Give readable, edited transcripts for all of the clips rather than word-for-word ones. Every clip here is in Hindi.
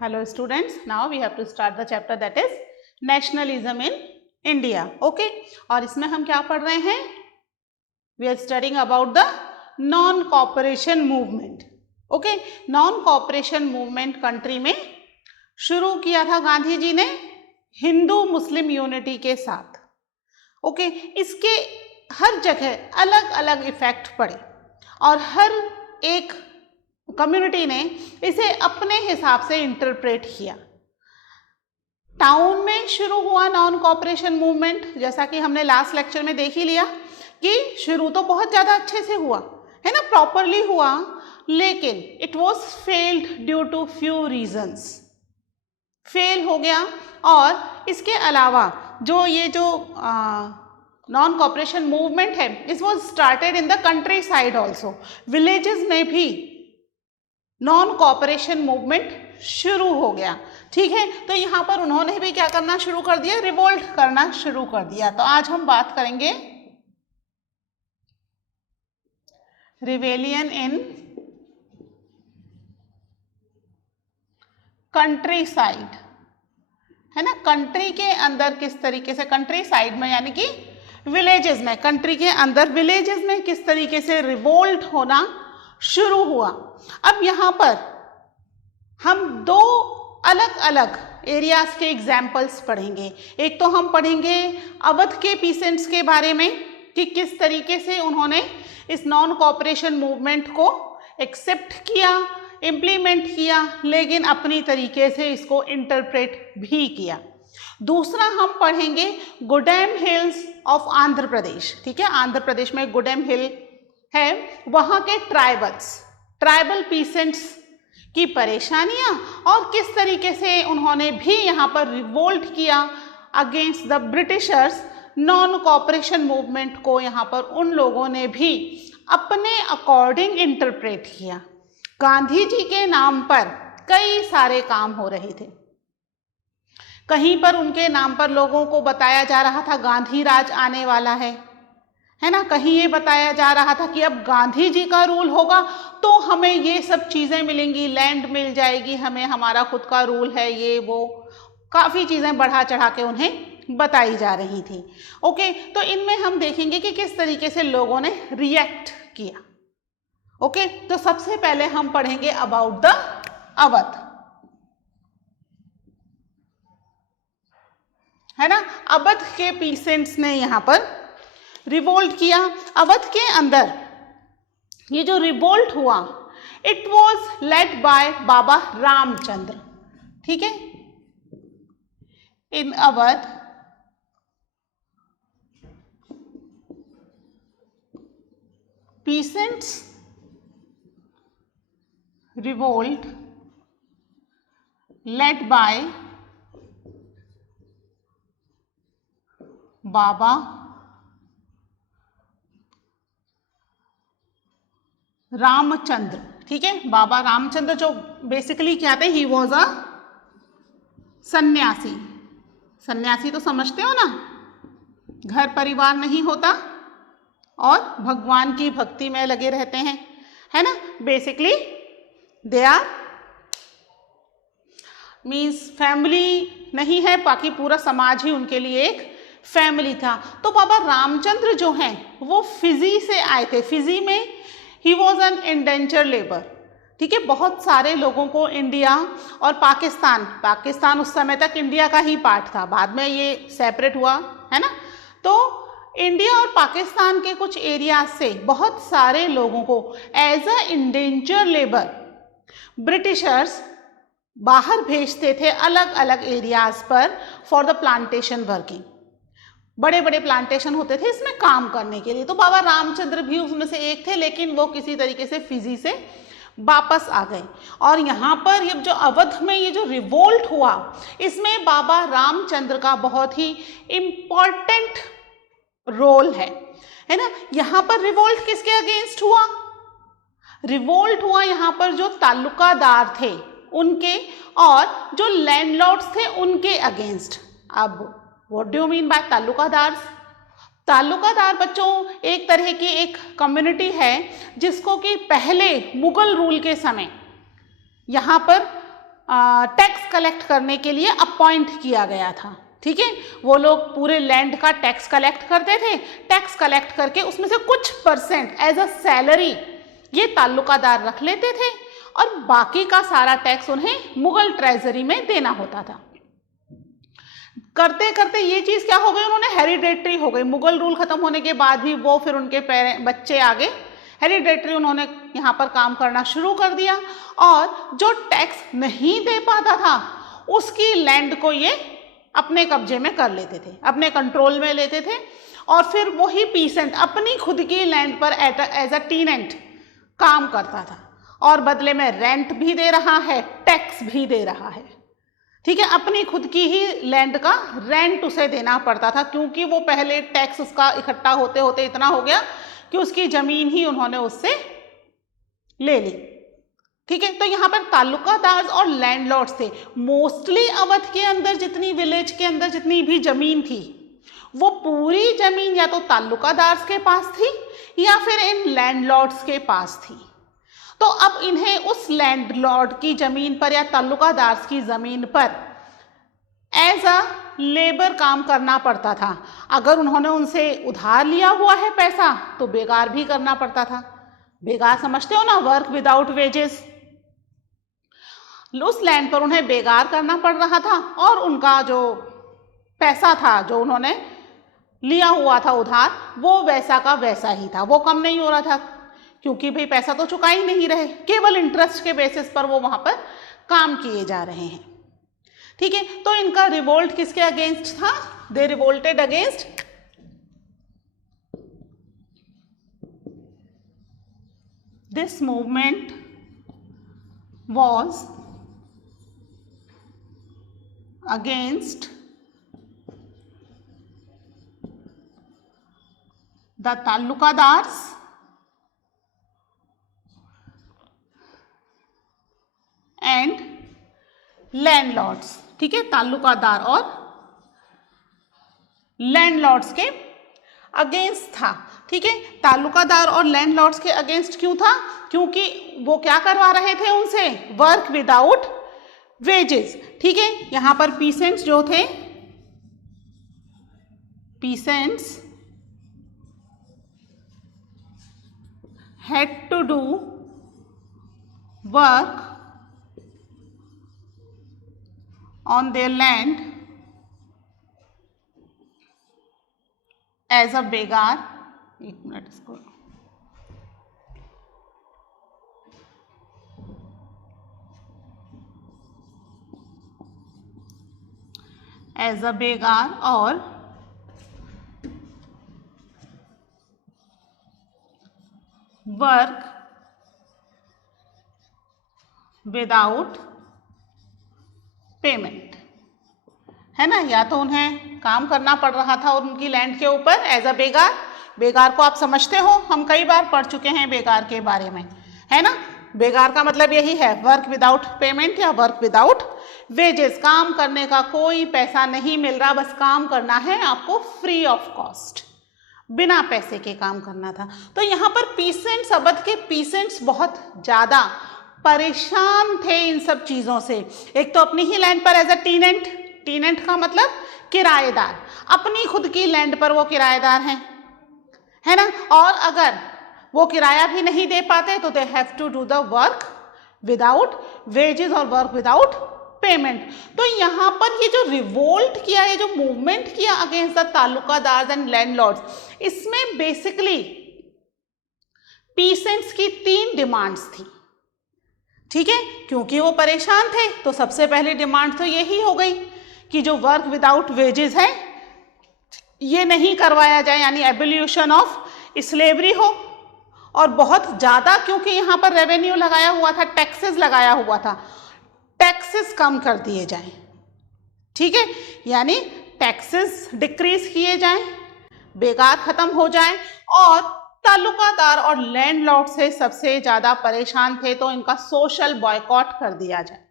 Hello students, now we have to start the chapter that is nationalism in India. Okay, और इसमें हम क्या पढ़ रहे हैं? We are studying about the non-cooperation movement. Okay, non-cooperation movement country में शुरू किया था गांधी जी ने हिंदू मुस्लिम यूनिटी के साथ. ओके, इसके हर जगह अलग अलग इफेक्ट पड़े और हर एक कम्युनिटी ने इसे अपने हिसाब से इंटरप्रेट किया. टाउन में शुरू हुआ नॉन कॉपरेशन मूवमेंट, जैसा कि हमने लास्ट लेक्चर में देख ही लिया कि शुरू तो बहुत ज़्यादा अच्छे से हुआ है ना, प्रॉपरली हुआ, लेकिन it was failed due to few reasons. Fail हो गया. और इसके अलावा जो ये जो नॉन कॉपरेशन मूवमेंट है, it was started in the country side also. Villages में भी नॉन कॉपरेशन मूवमेंट शुरू हो गया. ठीक है, तो यहाँ पर उन्होंने भी क्या करना शुरू कर दिया, रिवोल्ट करना शुरू कर दिया. तो आज हम बात करेंगे रिवेलियन इन कंट्री साइड, है ना. कंट्री के अंदर किस तरीके से, कंट्री साइड में यानी कि विलेजेस में, कंट्री के अंदर विलेजेस में किस तरीके से रिवोल्ट होना शुरू हुआ. अब यहाँ पर हम दो अलग अलग एरियाज के एग्जाम्पल्स पढ़ेंगे. एक तो हम पढ़ेंगे अवध के पीसेंट्स के बारे में कि किस तरीके से उन्होंने इस नॉन कॉपरेशन मूवमेंट को एक्सेप्ट किया, इम्प्लीमेंट किया, लेकिन अपनी तरीके से इसको इंटरप्रेट भी किया. दूसरा हम पढ़ेंगे गुडेम हिल्स ऑफ आंध्र प्रदेश. ठीक है, आंध्र प्रदेश में गुडेम हिल है, वहाँ के ट्राइबल पीसेंट्स की परेशानियाँ और किस तरीके से उन्होंने भी यहाँ पर रिवोल्ट किया against the Britishers. Non cooperation movement को यहाँ पर उन लोगों ने भी अपने अकॉर्डिंग इंटरप्रेट किया. गांधी जी के नाम पर कई सारे काम हो रहे थे. कहीं पर उनके नाम पर लोगों को बताया जा रहा था गांधी राज आने वाला है ना. कहीं ये बताया जा रहा था कि अब गांधी जी का रूल होगा तो हमें ये सब चीज़ें मिलेंगी, लैंड मिल जाएगी, हमें हमारा खुद का रूल है, ये वो काफ़ी चीज़ें बढ़ा चढ़ा के उन्हें बताई जा रही थी. ओके, तो इनमें हम देखेंगे कि किस तरीके से लोगों ने रिएक्ट किया. ओके, तो सबसे पहले हम पढ़ेंगे अबाउट द अवध, है ना. अवध के पीसेंट्स ने यहाँ पर रिवोल्ट किया. अवध के अंदर ये जो रिवोल्ट हुआ, it was led by Baba Ramchandra. ठीक है, in Awadh peasants revolt led by Baba Ramchandra. ठीक है, बाबा रामचंद्र जो बेसिकली क्या थे, ही वॉज अ सन्यासी. सन्यासी तो समझते हो ना, घर परिवार नहीं होता और भगवान की भक्ति में लगे रहते हैं, है ना. Basically they are means family नहीं है, बाकी पूरा समाज ही उनके लिए एक फैमिली था. तो बाबा रामचंद्र जो हैं वो फिजी से आए थे. फिजी में he was an indenture labour. ठीक है, बहुत सारे लोगों को इंडिया और पाकिस्तान उस समय तक इंडिया का ही पार्ट था, बाद में ये सेपरेट हुआ, है ना. तो इंडिया और पाकिस्तान के कुछ एरिया से बहुत सारे लोगों को as a indentured labour Britishers बाहर भेजते थे अलग अलग एरियाज पर फॉर द प्लांटेशन वर्किंग. बड़े बड़े प्लांटेशन होते थे इसमें काम करने के लिए. तो बाबा रामचंद्र भी उसमें से एक थे, लेकिन वो किसी तरीके से फिजी से वापस आ गए. और यहाँ पर ये जो अवध में ये जो रिवोल्ट हुआ, इसमें बाबा रामचंद्र का बहुत ही इम्पॉर्टेंट रोल है ना. यहाँ पर रिवोल्ट किसके अगेंस्ट हुआ, रिवोल्ट हुआ यहाँ पर जो तालुकादार थे उनके और जो लैंडलॉर्ड्स थे उनके अगेंस्ट. अब what do you mean by taluqdar? Taluqdar बच्चों एक तरह की एक कम्युनिटी है जिसको कि पहले मुगल रूल के समय यहाँ पर टैक्स कलेक्ट करने के लिए अपॉइंट किया गया था। ठीक है, वो लोग पूरे लैंड का टैक्स कलेक्ट करते थे। टैक्स कलेक्ट करके उसमें से कुछ परसेंट एज अ सैलरी ये ताल्लुकादार रख लेते थे और बाकी का सारा टैक्स उन्हें मुगल ट्रेजरी में देना होता था। करते करते ये चीज़ क्या हो गई, उन्होंने हेरिडेटरी हो गई। मुगल रूल खत्म होने के बाद भी वो फिर उनके बच्चे आगे हेरिडेटरी उन्होंने यहाँ पर काम करना शुरू कर दिया और जो टैक्स नहीं दे पाता था उसकी लैंड को ये अपने कब्जे में कर लेते थे, अपने कंट्रोल में लेते थे और फिर वही पीसेंट अपनी खुद की लैंड पर एज अ टीनेंट काम करता था और बदले में रेंट भी दे रहा है, टैक्स भी दे रहा है। ठीक है, अपनी खुद की ही लैंड का रेंट उसे देना पड़ता था क्योंकि वो पहले टैक्स उसका इकट्ठा होते होते इतना हो गया कि उसकी जमीन ही उन्होंने उससे ले ली। ठीक है, तो यहाँ पर ताल्लुकादार और लैंडलॉर्ड्स थे। मोस्टली अवध के अंदर जितनी विलेज के अंदर जितनी भी जमीन थी वो पूरी जमीन या तो ताल्लुकादार्स के पास थी या फिर इन लैंडलॉर्ड्स के पास थी। तो अब इन्हें उस लैंडलॉर्ड की जमीन पर या ताल्लुकादार्स की जमीन पर एज अ लेबर काम करना पड़ता था। अगर उन्होंने उनसे उधार लिया हुआ है पैसा तो बेगार भी करना पड़ता था। बेगार समझते हो ना, वर्क विदाउट वेजेस। उस लैंड पर उन्हें बेगार करना पड़ रहा था और उनका जो पैसा था जो उन्होंने लिया हुआ था उधार वो वैसा का वैसा ही था, वो कम नहीं हो रहा था क्योंकि भाई पैसा तो चुका ही नहीं रहे, केवल इंटरेस्ट के बेसिस पर वो वहां पर काम किए जा रहे हैं। ठीक है, तो इनका रिवोल्ट किसके अगेंस्ट था? They revolted against this movement was against the taluqdars and landlords. ठीक है, ताल्लुकादार और लैंडलॉर्ड्स के अगेंस्ट था। ठीक है, ताल्लुकादार और लैंडलॉर्ड्स के अगेंस्ट क्यों था? क्योंकि वो क्या करवा रहे थे उनसे? Work without wages. ठीक है, यहां पर पीसेंट्स जो थे, peasants had to do work on their land as a begar। एक मिनट इसको, एज अ बेगार और वर्क विदाउट पेमेंट। है ना, या तो उन्हें काम करना पड़ रहा था उनकी लैंड के ऊपर एज अ बेगार। बेगार को आप समझते हो, हम कई बार पढ़ चुके हैं बेगार के बारे में, है ना। बेगार का मतलब यही है, वर्क विदाउट पेमेंट या वर्क विदाउट वेजेस। काम करने का कोई पैसा नहीं मिल रहा, बस काम करना है आपको फ्री ऑफ कॉस्ट, बिना पैसे के काम करना था। तो यहाँ पर पीसेंट्स, अवध के पीसेंट्स बहुत ज़्यादा परेशान थे इन सब चीज़ों से। एक तो अपनी ही लैंड पर एज अ टीनेंट, टीनेंट का मतलब किराएदार, अपनी खुद की लैंड पर वो किराएदार हैं, है ना। और अगर वो किराया भी नहीं दे पाते तो they have to do the work without wages और वर्क विदाउट पेमेंट। तो यहाँ पर ये जो रिवोल्ट किया, ये जो मूवमेंट किया against the taluqdars and landlords, इसमें बेसिकली पीसेंट्स की 3 डिमांड्स थी। ठीक है, क्योंकि वो परेशान थे तो सबसे पहली डिमांड तो यही हो गई कि जो वर्क विदाउट वेजेस है ये नहीं करवाया जाए, यानी एबोल्यूशन ऑफ स्लेवरी हो। और बहुत ज़्यादा, क्योंकि यहाँ पर रेवेन्यू लगाया हुआ था, टैक्सेस लगाया हुआ था, टैक्सेस कम कर दिए जाएं। ठीक है, यानी टैक्सेस डिक्रीज किए जाएं, बेगार खत्म हो जाए। और ताल्लुकादार और लैंडलॉर्ड से सबसे ज़्यादा परेशान थे तो इनका सोशल बॉयकॉट कर दिया जाए,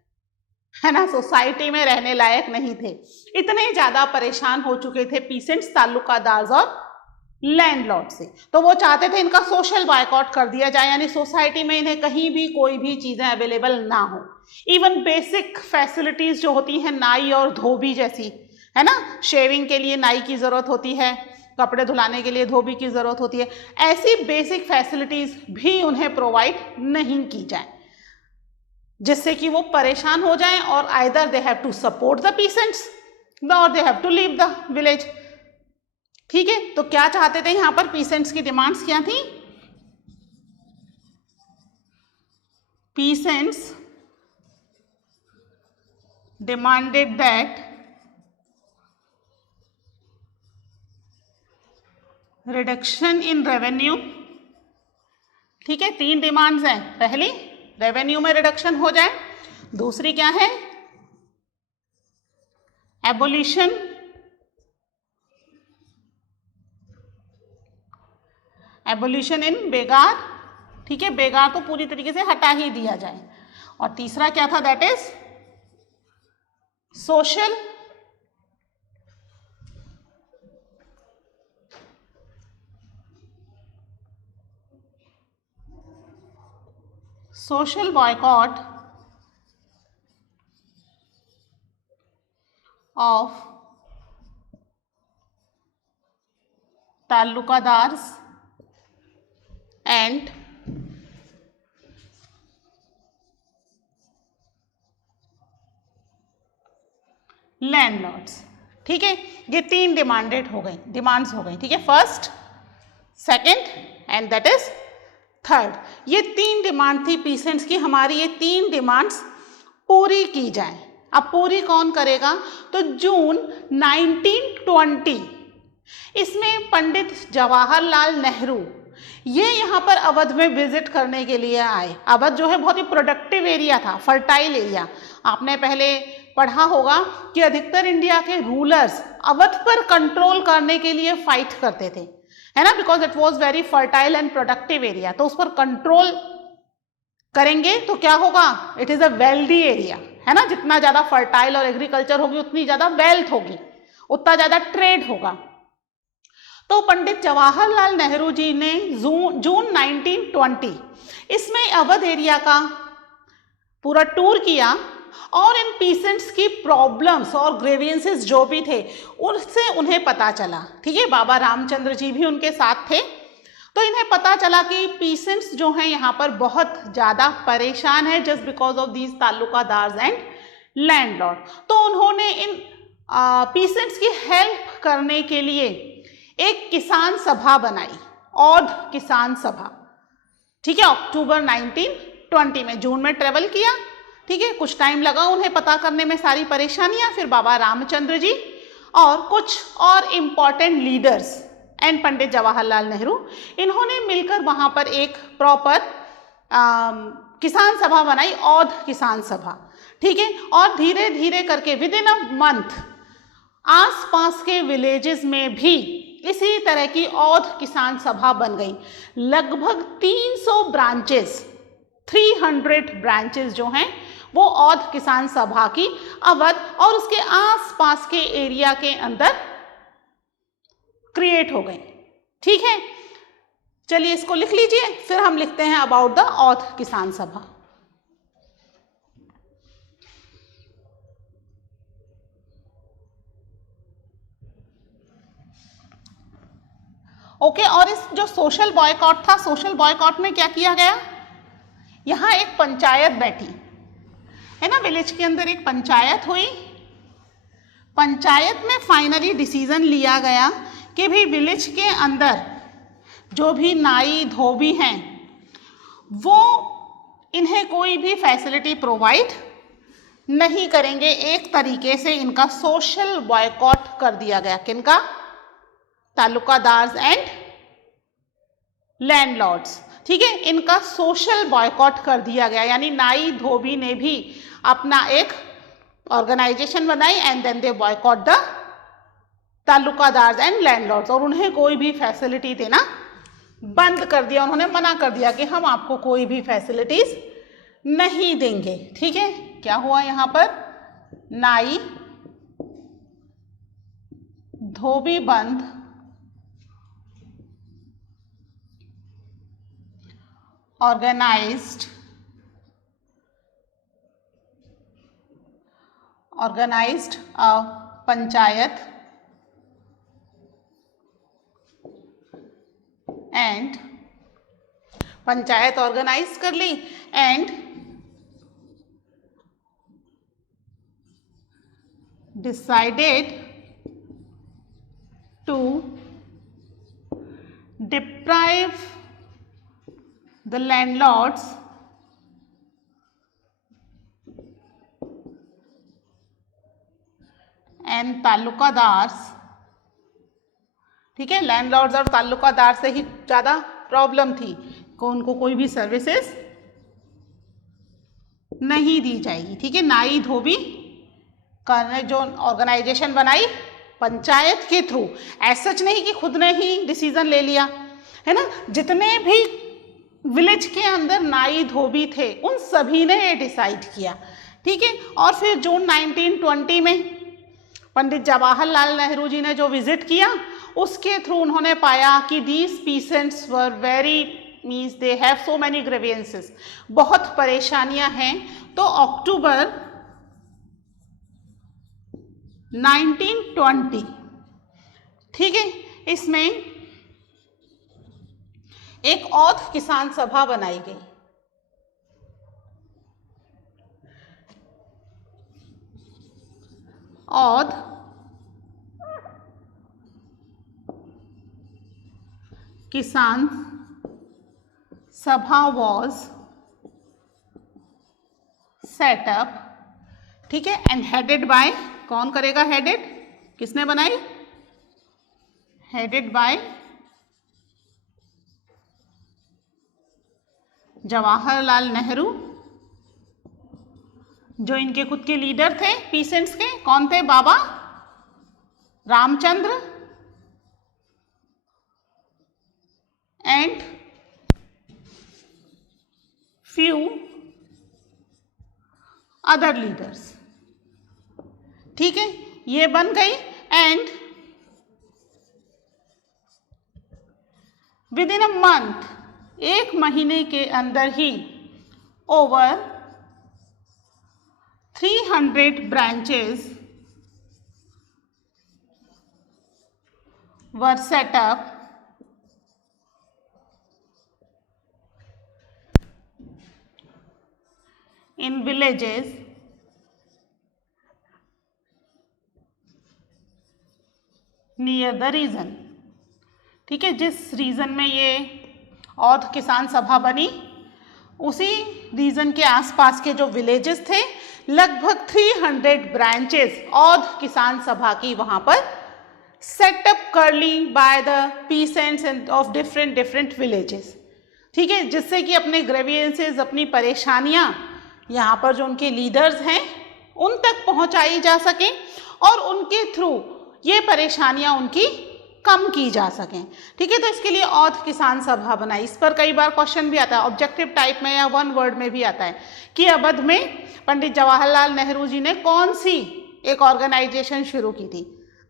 है ना। सोसाइटी में रहने लायक नहीं थे, इतने ज़्यादा परेशान हो चुके थे पीसेंट्स, ताल्लुकादार और लैंडलॉर्ड से। तो वो चाहते थे इनका सोशल बायकॉट कर दिया जाए, यानी सोसाइटी में इन्हें कहीं भी कोई भी चीजें अवेलेबल ना हो। इवन बेसिक फैसिलिटीज जो होती हैं नाई और धोबी जैसी, है ना, शेविंग के लिए नाई की जरूरत होती है, कपड़े धुलाने के लिए धोबी की जरूरत होती है, ऐसी बेसिक फैसिलिटीज भी उन्हें प्रोवाइड नहीं की जाए, जिससे कि वो परेशान हो जाएं और either they have to support the peasants और they have to leave the village. ठीक है, तो क्या चाहते थे यहां पर पीसेंट्स की डिमांड्स क्या थी? Peasants demanded that reduction in revenue. ठीक है, 3 डिमांड्स हैं। पहली, रेवेन्यू में रिडक्शन हो जाए। दूसरी क्या है? एबोलिशन इन बेगार। ठीक है, बेगार तो पूरी तरीके से हटा ही दिया जाए। और तीसरा क्या था? That is social boycott of taluqdars and landlords. ठीक है, ये 3 डिमांड्स हो गई। ठीक है, first, second and that is third. ये 3 डिमांड थी पीसेंट्स की, हमारी ये 3 डिमांड्स पूरी की जाए। अब पूरी कौन करेगा? तो जून 1920 इसमें पंडित जवाहरलाल नेहरू ये यहाँ पर अवध में विजिट करने के लिए आए। अवध जो है बहुत ही प्रोडक्टिव एरिया था, फर्टाइल एरिया। आपने पहले पढ़ा होगा कि अधिकतर इंडिया के रूलर्स अवध पर कंट्रोल करने के लिए फाइट करते थे, है ना, because it was very fertile and productive area. तो उस पर कंट्रोल करेंगे तो क्या होगा? It is a wealthy area, है ना, जितना ज्यादा फर्टाइल और एग्रीकल्चर होगी उतनी ज्यादा वेल्थ होगी, उतना ज्यादा ट्रेड होगा। तो पंडित जवाहरलाल नेहरू जी ने जून 1920 इसमें अवध एरिया का पूरा टूर किया और इन पीसेंट्स की प्रॉब्लम्स और ग्रेवियंसेस जो भी थे उससे उन्हें पता चला। ठीक है, बाबा रामचंद्र जी भी उनके साथ थे। तो इन्हें पता चला कि पीसेंट्स जो हैं यहाँ पर बहुत ज़्यादा परेशान है just because of these taluqdars and landlord. तो उन्होंने इन पीसेंट्स की हेल्प करने के लिए एक किसान सभा बनाई, औध किसान सभा। ठीक है, अक्टूबर 1920 में, जून में ट्रेवल किया। ठीक है, कुछ टाइम लगा उन्हें पता करने में सारी परेशानियां। फिर बाबा रामचंद्र जी और कुछ और important leaders and Pandit Jawaharlal Nehru, इन्होंने मिलकर वहां पर एक प्रॉपर किसान सभा बनाई, औध किसान सभा। ठीक है, और धीरे धीरे करके विद इन अ मंथ आसपास के विलेजेस में भी इसी तरह की औध किसान सभा बन गई। लगभग 300 ब्रांचेस, 300 ब्रांचेस जो हैं वो औध किसान सभा की अवध और उसके आसपास के एरिया के अंदर क्रिएट हो गई। ठीक है, चलिए इसको लिख लीजिए, फिर हम लिखते हैं अबाउट द औध किसान सभा। ओके, और इस जो सोशल बॉयकॉट था, सोशल बॉयकॉट में क्या किया गया? यहां एक पंचायत बैठी, है ना, विलेज के अंदर एक पंचायत हुई। पंचायत में फाइनली डिसीजन लिया गया कि भी विलेज के अंदर जो भी नाई धोबी हैं वो इन्हें कोई भी फैसिलिटी प्रोवाइड नहीं करेंगे। एक तरीके से इनका सोशल बॉयकॉट कर दिया गया। किनका? ताल्लुकादार्स एंड लैंडलॉर्ड्स। ठीक है, इनका सोशल बॉयकॉट कर दिया गया, यानी नाई धोबी ने भी अपना एक ऑर्गेनाइजेशन बनाई and then they boycott the taluqdars and landlords, और उन्हें कोई भी फैसिलिटी देना बंद कर दिया। उन्होंने मना कर दिया कि हम आपको कोई भी फैसिलिटीज नहीं देंगे। ठीक है, क्या हुआ यहां पर? नाई धोबी बंद organized a panchayat and panchayat organise कर ली and decided to deprive the landlords and taluqdars, ठीक है, लैंडलॉर्ड्स और तालुकादार से ही ज़्यादा प्रॉब्लम थी कि उनको कोई भी सर्विसेज नहीं दी जाएगी, ठीक है। नाई धोबी करने जो ऑर्गेनाइजेशन बनाई पंचायत के थ्रू, ऐसा सच नहीं कि खुद ने ही डिसीजन ले लिया, है ना, जितने भी विलेज के अंदर नाई धोबी थे उन सभी ने ये डिसाइड किया, ठीक है। और फिर जून 1920 में पंडित जवाहरलाल नेहरू जी ने जो विजिट किया उसके थ्रू उन्होंने पाया कि these peasants were very means they have so many grievances, बहुत परेशानियां हैं। तो अक्टूबर 1920, ठीक है, इसमें एक औध किसान सभा बनाई गई। औध किसान सभा वॉज सेटअप, ठीक है, एंड हेडेड बाय, कौन करेगा हेडेड, किसने बनाई, हेडेड बाय जवाहरलाल नेहरू, जो इनके खुद के लीडर थे पीसेंट्स के, कौन थे, Baba Ramchandra and few other leaders, ठीक है, ये बन गई। And within a month, एक महीने के अंदर ही over 300 branches were set up in villages near the region, ठीक है, जिस रीजन में ये औध किसान सभा बनी उसी रीजन के आसपास के जो विलेजेस थे, लगभग 300 ब्रांचेस औध किसान सभा की वहां पर सेटअप कर ली by the peasants of different villages, ठीक है, जिससे कि अपने ग्रीवेंसेस, अपनी परेशानियां यहाँ पर जो उनके लीडर्स हैं उन तक पहुँचाई जा सकें और उनके थ्रू ये परेशानियाँ उनकी कम की जा सकें, ठीक है। तो इसके लिए औध किसान सभा बनाई। इस पर कई बार क्वेश्चन भी आता है, ऑब्जेक्टिव टाइप में या वन वर्ड में भी आता है कि अवध में पंडित जवाहरलाल नेहरू जी ने कौन सी एक ऑर्गेनाइजेशन शुरू की थी,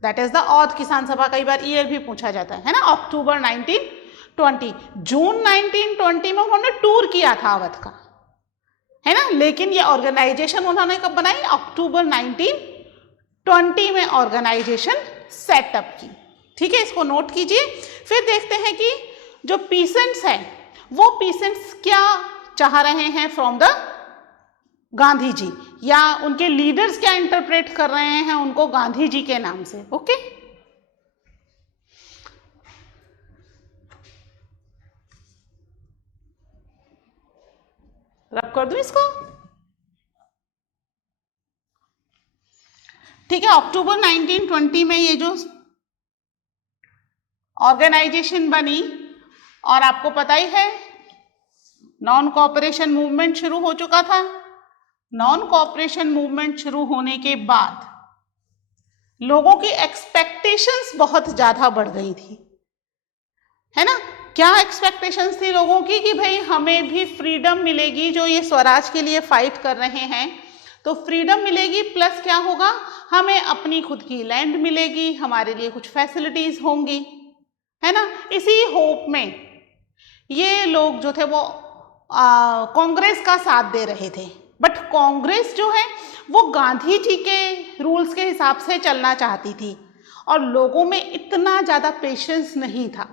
दैट इज द औध किसान सभा। कई बार ईयर भी पूछा जाता है ना, अक्टूबर 1920, जून 1920 में उन्होंने टूर किया था अवध का, है ना, लेकिन ये ऑर्गेनाइजेशन उन्होंने कब बनाई, अक्टूबर 1920 में ऑर्गेनाइजेशन सेटअप की, ठीक है, इसको नोट कीजिए। फिर देखते हैं कि जो पीसेंट्स हैं वो पीसेंट्स क्या चाह रहे हैं फ्रॉम द गांधी जी, या उनके लीडर्स क्या इंटरप्रेट कर रहे हैं उनको गांधी जी के नाम से, ओके। रब कर दूं इसको, ठीक है। अक्टूबर 1920 में ये जो ऑर्गेनाइजेशन बनी, और आपको पता ही है नॉन कोऑपरेशन मूवमेंट शुरू हो चुका था। नॉन कोऑपरेशन मूवमेंट शुरू होने के बाद लोगों की एक्सपेक्टेशंस बहुत ज्यादा बढ़ गई थी, है ना। क्या एक्सपेक्टेशंस थी लोगों की कि भाई हमें भी फ्रीडम मिलेगी, जो ये स्वराज के लिए फाइट कर रहे हैं तो फ्रीडम मिलेगी, प्लस क्या होगा, हमें अपनी खुद की लैंड मिलेगी, हमारे लिए कुछ फैसिलिटीज होंगी, है ना। इसी होप में ये लोग जो थे वो कांग्रेस का साथ दे रहे थे, बट कांग्रेस जो है वो गांधी जी के रूल्स के हिसाब से चलना चाहती थी और लोगों में इतना ज़्यादा पेशेंस नहीं था।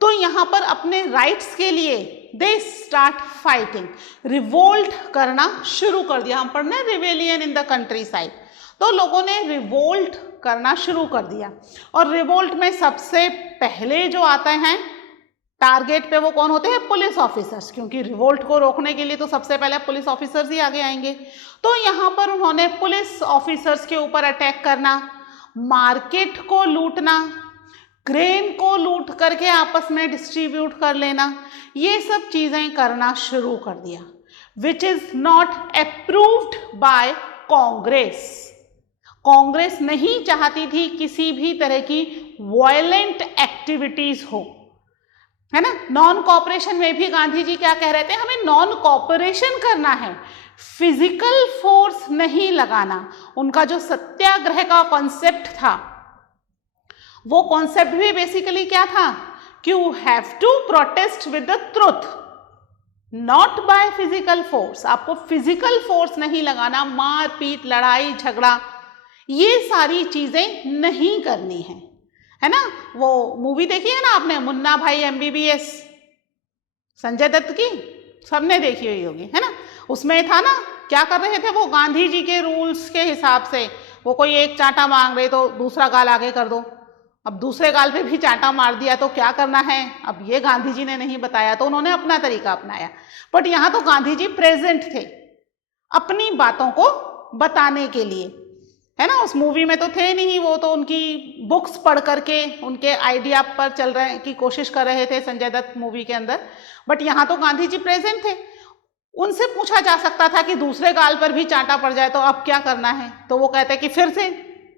तो यहाँ पर अपने राइट्स के लिए दे स्टार्ट फाइटिंग, रिवोल्ट करना शुरू कर दिया। हम पढ़ने rebellion in the country side, तो लोगों ने रिवोल्ट करना शुरू कर दिया। और रिवोल्ट में सबसे पहले जो आते हैं टारगेट पे वो कौन होते हैं? पुलिस ऑफिसर्स, क्योंकि रिवोल्ट को रोकने के लिए तो सबसे पहले पुलिस ऑफिसर्स ही आगे आएंगे। तो यहाँ पर उन्होंने पुलिस ऑफिसर्स के ऊपर अटैक करना, मार्केट को लूटना, ग्रेन को लूट करके आपस में डिस्ट्रीब्यूट कर लेना, ये सब चीज़ें करना शुरू कर दिया, which is not approved by Congress. Congress नहीं चाहती थी किसी भी तरह की वायलेंट एक्टिविटीज हो, है ना। नॉन कॉपरेशन में भी गांधी जी क्या कह रहे थे? हमें नॉन कॉपरेशन करना है, फिजिकल फोर्स नहीं लगाना। उनका जो सत्याग्रह का कॉन्सेप्ट था, वो कॉन्सेप्ट भी बेसिकली क्या था कि you have to protest with the truth, not by physical force. आपको फिजिकल फोर्स नहीं लगाना, मार पीट, लड़ाई झगड़ा, ये सारी चीजें नहीं करनी है ना। वो मूवी देखी है ना आपने, मुन्ना भाई MBBS, संजय दत्त की, सबने देखी हुई होगी, है ना। उसमें था ना, क्या कर रहे थे वो? गांधी जी के रूल्स के हिसाब से वो कोई एक चांटा मांग रहे तो दूसरा गाल आगे कर दो, अब दूसरे गाल पे भी चांटा मार दिया तो क्या करना है? अब ये गांधी जी ने नहीं बताया तो उन्होंने अपना तरीका अपनाया। बट यहाँ तो गांधी जी प्रेजेंट थे अपनी बातों को बताने के लिए, है ना। उस मूवी में तो थे नहीं, वो तो उनकी बुक्स पढ़ करके उनके आइडिया पर चल रहे की कोशिश कर रहे थे संजय दत्त मूवी के अंदर। बट यहाँ तो गांधी जी प्रेजेंट थे, उनसे पूछा जा सकता था कि दूसरे गाल पर भी चांटा पड़ जाए तो अब क्या करना है? तो वो कहते कि फिर से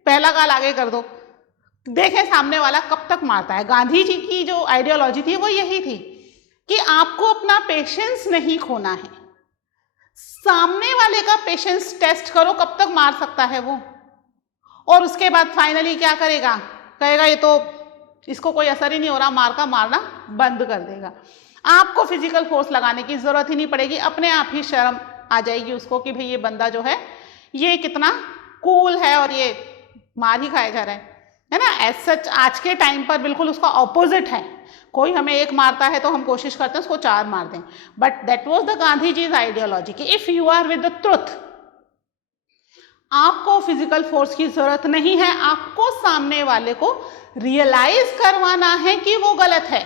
पहला गाल आगे कर दो, देखें सामने वाला कब तक मारता है। गांधी जी की जो आइडियोलॉजी थी वो यही थी कि आपको अपना पेशेंस नहीं खोना है, सामने वाले का पेशेंस टेस्ट करो, कब तक मार सकता है वो, और उसके बाद फाइनली क्या करेगा? कहेगा ये तो इसको कोई असर ही नहीं हो रहा, मार का मारना बंद कर देगा। आपको फिजिकल फोर्स लगाने की जरूरत ही नहीं पड़ेगी, अपने आप ही शर्म आ जाएगी उसको कि भाई ये बंदा जो है ये कितना कूल है और ये मार ही खाया जा रहा है ना। एज सच आज के टाइम पर बिल्कुल उसका ऑपोजिट है, कोई हमें एक मारता है तो हम कोशिश करते हैं उसको 4 मार दें। But that was the Gandhi ji's ideology कि if you are with the truth, आपको फिजिकल फोर्स की जरूरत नहीं है, आपको सामने वाले को रियलाइज करवाना है कि वो गलत है,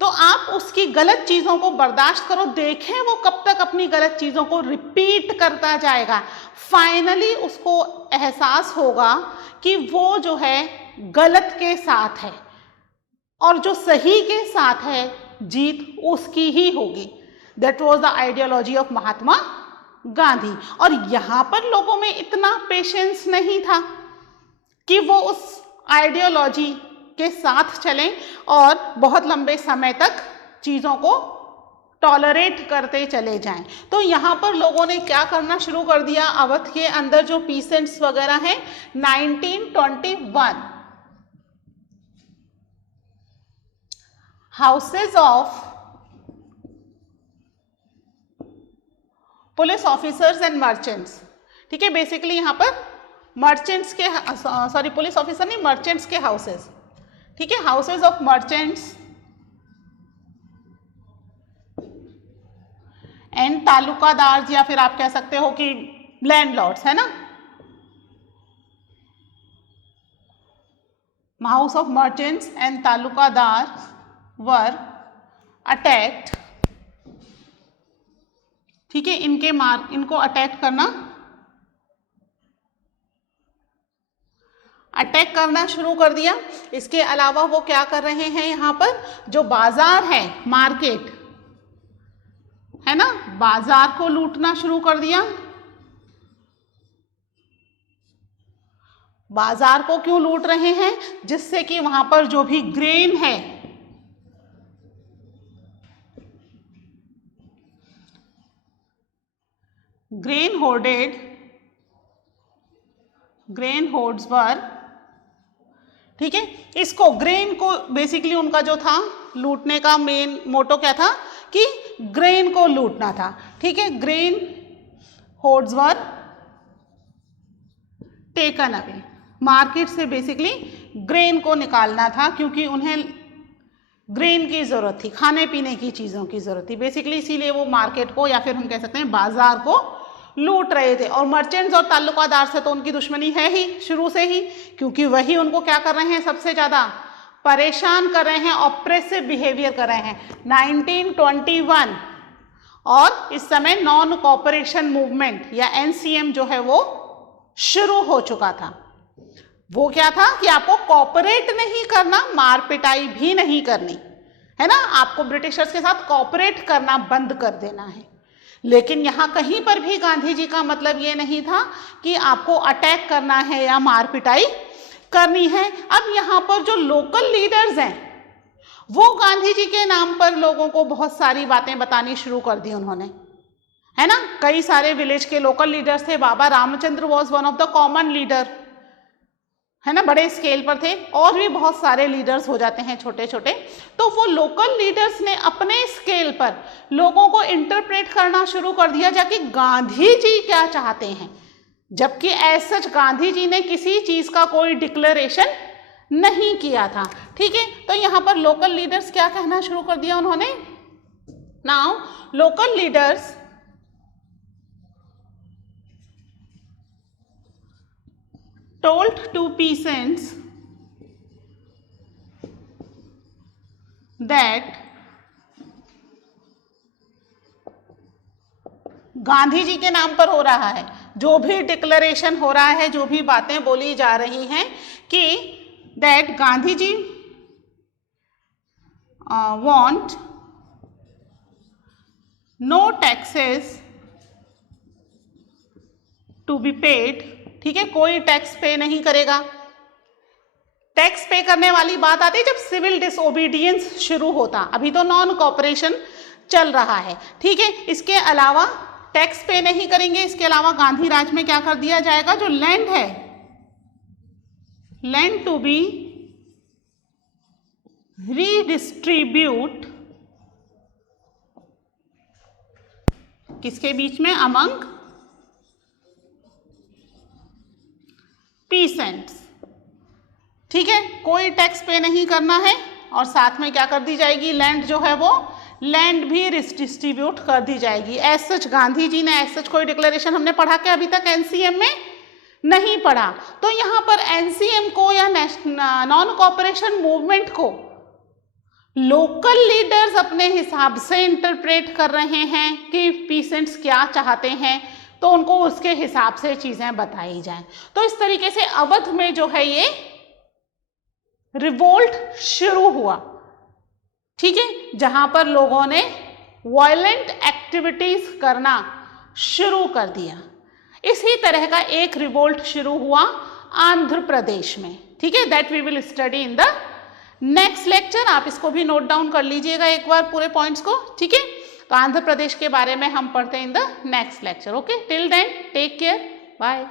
तो आप उसकी गलत चीजों को बर्दाश्त करो, देखें वो कब तक अपनी गलत चीजों को रिपीट करता जाएगा। फाइनली उसको एहसास होगा कि वो जो है गलत के साथ है और जो सही के साथ है जीत उसकी ही होगी। That was the ideology of Mahatma Gandhi. और यहाँ पर लोगों में इतना पेशेंस नहीं था कि वो उस आइडियोलॉजी के साथ चलें और बहुत लंबे समय तक चीज़ों को टॉलरेट करते चले जाएं। तो यहाँ पर लोगों ने क्या करना शुरू कर दिया, अवध के अंदर जो पीसेंट्स वगैरह हैं, 1921 houses of police officers and merchants, ठीक है। बेसिकली यहाँ पर मर्चेंट्स के, सॉरी पुलिस ऑफिसर नहीं, मर्चेंट्स के हाउसेज, ठीक है, हाउसेज ऑफ मर्चेंट्स एंड तालुकादार, या फिर आप कह सकते हो कि लैंडलॉर्ड्स, है ना। House of merchants and taluqdar were attacked, ठीक है। इनको अटैक करना शुरू कर दिया। इसके अलावा वो क्या कर रहे हैं, यहाँ पर जो बाजार है, मार्केट है ना, बाजार को लूटना शुरू कर दिया। बाजार को क्यों लूट रहे हैं? जिससे कि वहां पर जो भी ग्रेन है, ग्रेन होर्ड्स वर, ठीक है। इसको ग्रेन को बेसिकली उनका जो था लूटने का मेन मोटो क्या था कि ग्रेन को लूटना था, ठीक है, grain hoards were taken away, market से बेसिकली ग्रेन को निकालना था क्योंकि उन्हें ग्रेन की ज़रूरत थी, खाने पीने की चीज़ों की ज़रूरत थी बेसिकली, इसीलिए वो मार्केट को या फिर हम कह सकते हैं बाजार को लूट रहे थे। और मर्चेंट्स और ताल्लुकादार से तो उनकी दुश्मनी है ही शुरू से ही, क्योंकि वही उनको क्या कर रहे हैं, सबसे ज़्यादा परेशान कर रहे हैं, ऑप्रेसिव बिहेवियर कर रहे हैं। 1921 और इस समय नॉन कोऑपरेशन मूवमेंट या NCM जो है वो शुरू हो चुका था। वो क्या था कि आपको कोऑपरेट नहीं करना, मार पिटाई भी नहीं करनी है ना, आपको ब्रिटिशर्स के साथ कोऑपरेट करना बंद कर देना है। लेकिन यहाँ कहीं पर भी गांधी जी का मतलब ये नहीं था कि आपको अटैक करना है या मार पिटाई करनी है। अब यहाँ पर जो लोकल लीडर्स हैं वो गांधी जी के नाम पर लोगों को बहुत सारी बातें बतानी शुरू कर दी उन्होंने, है ना। कई सारे विलेज के लोकल लीडर्स थे। Baba Ramchandra was one of the common leader, है ना, बड़े स्केल पर थे, और भी बहुत सारे लीडर्स हो जाते हैं छोटे छोटे। तो वो लोकल लीडर्स ने अपने स्केल पर लोगों को इंटरप्रेट करना शुरू कर दिया जाके गांधी जी क्या चाहते हैं, जबकि एज सच गांधी जी ने किसी चीज का कोई डिक्लेरेशन नहीं किया था, ठीक है। तो यहाँ पर लोकल लीडर्स क्या कहना शुरू कर दिया उन्होंने, now local leaders told to peasants that Gandhi ji के नाम पर हो रहा है, जो भी डिक्लेरेशन हो रहा है, जो भी बातें बोली जा रही हैं कि that Gandhi ji want no taxes to be paid, ठीक है, कोई टैक्स पे नहीं करेगा। टैक्स पे करने वाली बात आती है जब सिविल डिसओबीडियंस शुरू होता, अभी तो नॉन कोऑपरेशन चल रहा है, ठीक है। इसके अलावा टैक्स पे नहीं करेंगे, इसके अलावा गांधी राज में क्या कर दिया जाएगा, जो लैंड है, लैंड टू बी रीडिस्ट्रीब्यूट किसके बीच में, अमंग पीसेंट्स, ठीक है, कोई टैक्स पे नहीं करना है। और साथ में क्या कर दी जाएगी, लैंड जो है वो लैंड भी डिस्ट्रीब्यूट कर दी जाएगी। एज सच गांधी जी ने एज सच कोई डिक्लेरेशन हमने पढ़ा के अभी तक NCM में नहीं पढ़ा। तो यहाँ पर NCM को या नॉन कोऑपरेशन मूवमेंट को लोकल लीडर्स अपने हिसाब से इंटरप्रेट कर रहे हैं कि पीसेंट्स क्या चाहते हैं, तो उनको उसके हिसाब से चीजें बताई जाएं। तो इस तरीके से अवध में जो है ये रिवोल्ट शुरू हुआ, ठीक है, जहां पर लोगों ने वायलेंट एक्टिविटीज करना शुरू कर दिया। इसी तरह का एक रिवोल्ट शुरू हुआ आंध्र प्रदेश में, ठीक है, that we will study in the next lecture. आप इसको भी नोट डाउन कर लीजिएगा एक बार पूरे पॉइंट्स को, ठीक है। तो आंध्र प्रदेश के बारे में हम पढ़ते हैं in the next lecture. Okay, till then take care, bye.